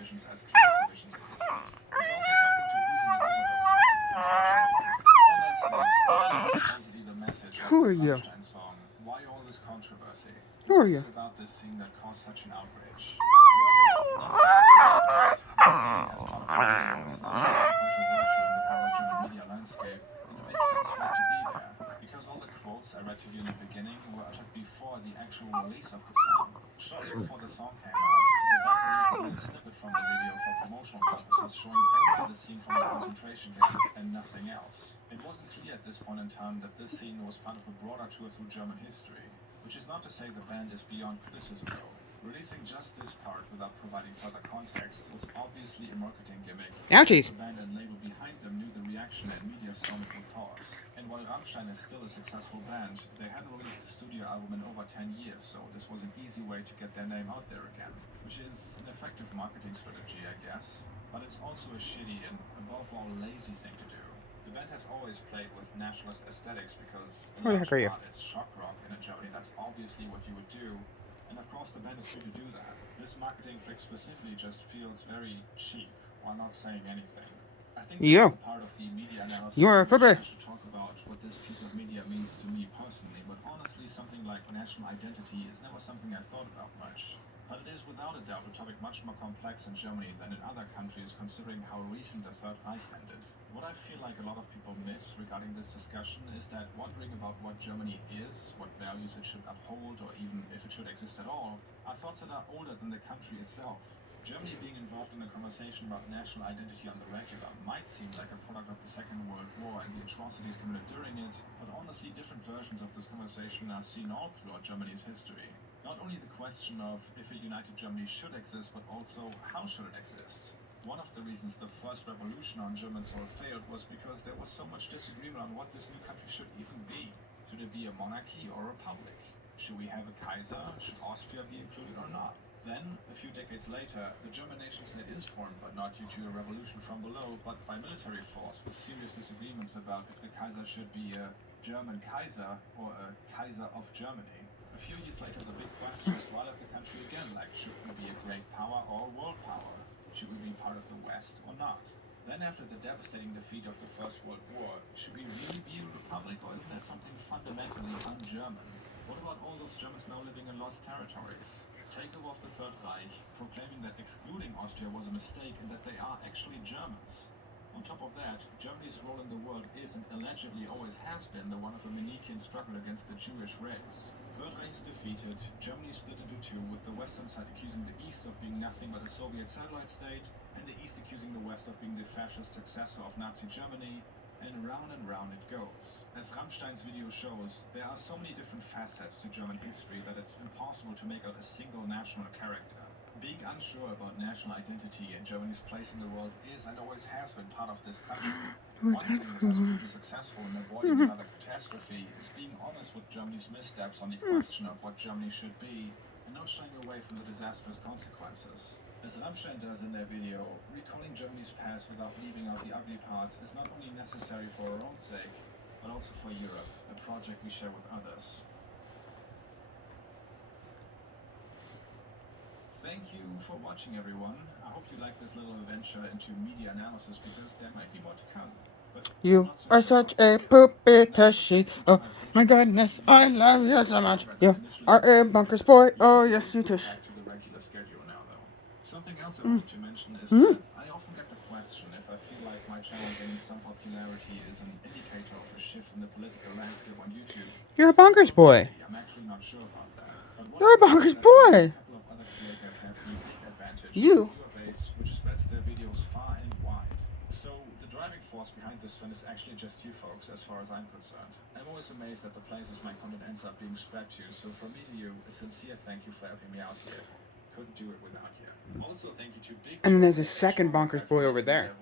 divisions as class divisions existed. It's also something to easily overdose on, unfortunately. All that said, supposedly the message of Who are this you? Rammstein song, why all this controversy? Who are What is you? it about this scene that caused such an outrage? Well, nothing at first. The scene as part of the video is naturally controversial in the broader German media landscape, and it makes sense for it to be there, because all the quotes I read to you in the beginning were uttered before the actual release of the song. Shortly before the song came out, the band released a little snippet from the video for promotional purposes, showing only the scene from the concentration camp and nothing else. It wasn't clear at this point in time that this scene was part of a broader tour through German history, which is not to say the band is beyond criticism though. Releasing just this part without providing further context was obviously a marketing gimmick. Ouchies. The band and label behind them knew the reaction and media storm it would cause. And while Rammstein is still a successful band, they hadn't released a studio album in over 10 years, so this was an easy way to get their name out there again. Which is an effective marketing strategy, I guess. But it's also a shitty and, above all, lazy thing to do. The band has always played with nationalist aesthetics because, in Who the heck are you? it's shock rock, and in Germany that's obviously what you would do. And of course the band is free to do that. This marketing trick specifically just feels very cheap, while not saying anything. I think that's the part of the media analysis You are a I flipper. should talk about what this piece of media means to me personally, but honestly something like national identity is never something I thought about much. But it is without a doubt a topic much more complex in Germany than in other countries, considering how recent the Third Reich ended. What I feel like a lot of people miss regarding this discussion is that wondering about what Germany is, what values it should uphold, or even if it should exist at all, are thoughts that are older than the country itself. Germany being involved in a conversation about national identity on the regular might seem like a product of the Second World War and the atrocities committed during it, but honestly different versions of this conversation are seen all throughout Germany's history. Not only the question of if a united Germany should exist, but also how should it exist. One of the reasons the first revolution on German soil failed was because there was so much disagreement on what this new country should even be. Should it be a monarchy or a republic? Should we have a Kaiser? Should Austria be included or not? Then, a few decades later, the German nation state is formed, but not due to a revolution from below, but by military force, with serious disagreements about if the Kaiser should be a German Kaiser or a Kaiser of Germany. A few years later, the big questions brought up the country again, like should we be a great power or a world power? Should we be part of the West or not? Then after the devastating defeat of the First World War, should we really be a republic, or isn't that something fundamentally un-German? What about all those Germans now living in lost territories? Takeover of the Third Reich, proclaiming that excluding Austria was a mistake and that they are actually Germans. On top of that, Germany's role in the world is and allegedly always has been the one of a Manichaean struggle against the Jewish race. Third Reich is defeated, Germany split into two, with the western side accusing the east of being nothing but a Soviet satellite state, and the east accusing the west of being the fascist successor of Nazi Germany, and round it goes. As Rammstein's video shows, there are so many different facets to German history that it's impossible to make out a single national character. Being unsure about national identity and Germany's place in the world is and always has been part of this country. One thing that has been successful in avoiding another catastrophe is being honest with Germany's missteps on the question of what Germany should be, and not shying away from the disastrous consequences. As Rammstein does in their video, recalling Germany's past without leaving out the ugly parts is not only necessary for our own sake, but also for Europe, a project we share with others. Thank you for watching, everyone. I hope you like this little adventure into media analysis, because there might be more to come. But You are such a poopy tushy. Oh my goodness, I love you so much. You are a bonkers boy. Oh yes, you tush. Back to the regular schedule now, though. Something else I wanted to mention is that I often get the question if I feel like my channel gaining some popularity is an indicator of a shift in the political landscape on YouTube. You're a bonkers boy. I'm actually not sure about that. But You're a bonkers boy. a couple of other creators have the big advantage You. viewer base, which spreads their videos far and wide. So the driving force behind this trend is actually just you folks, as far as I'm concerned. I'm always amazed at the places my content ends up being spread to, so from me to you, a sincere thank you for helping me out here. Couldn't do it without you. Also, thank you to Big And then there's a second bonkers boy over there.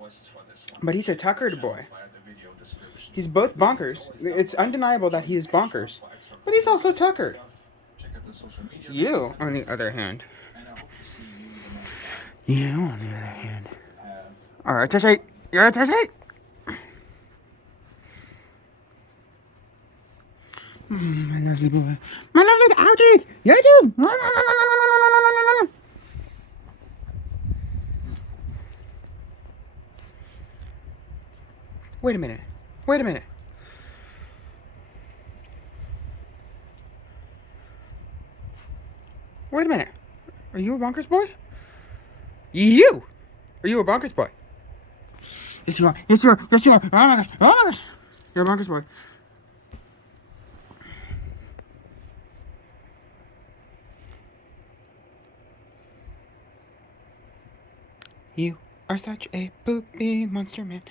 But he's a Tuckered boy. He's both bonkers. It's undeniable that he is bonkers. But he's also Tuckered. You, on the other hand. You, on the other hand. Alright, Tushy. You're a Tushy. My lovely boy. My lovely ouchies. You too. Wait a minute. Wait a minute. Wait a minute. Are you a Bonkers boy? You! Are you a Bonkers boy? Yes, you are. Yes, you are. Yes, you are. Oh my gosh. Oh my gosh. You're a Bonkers boy. You are such a poopy monster man.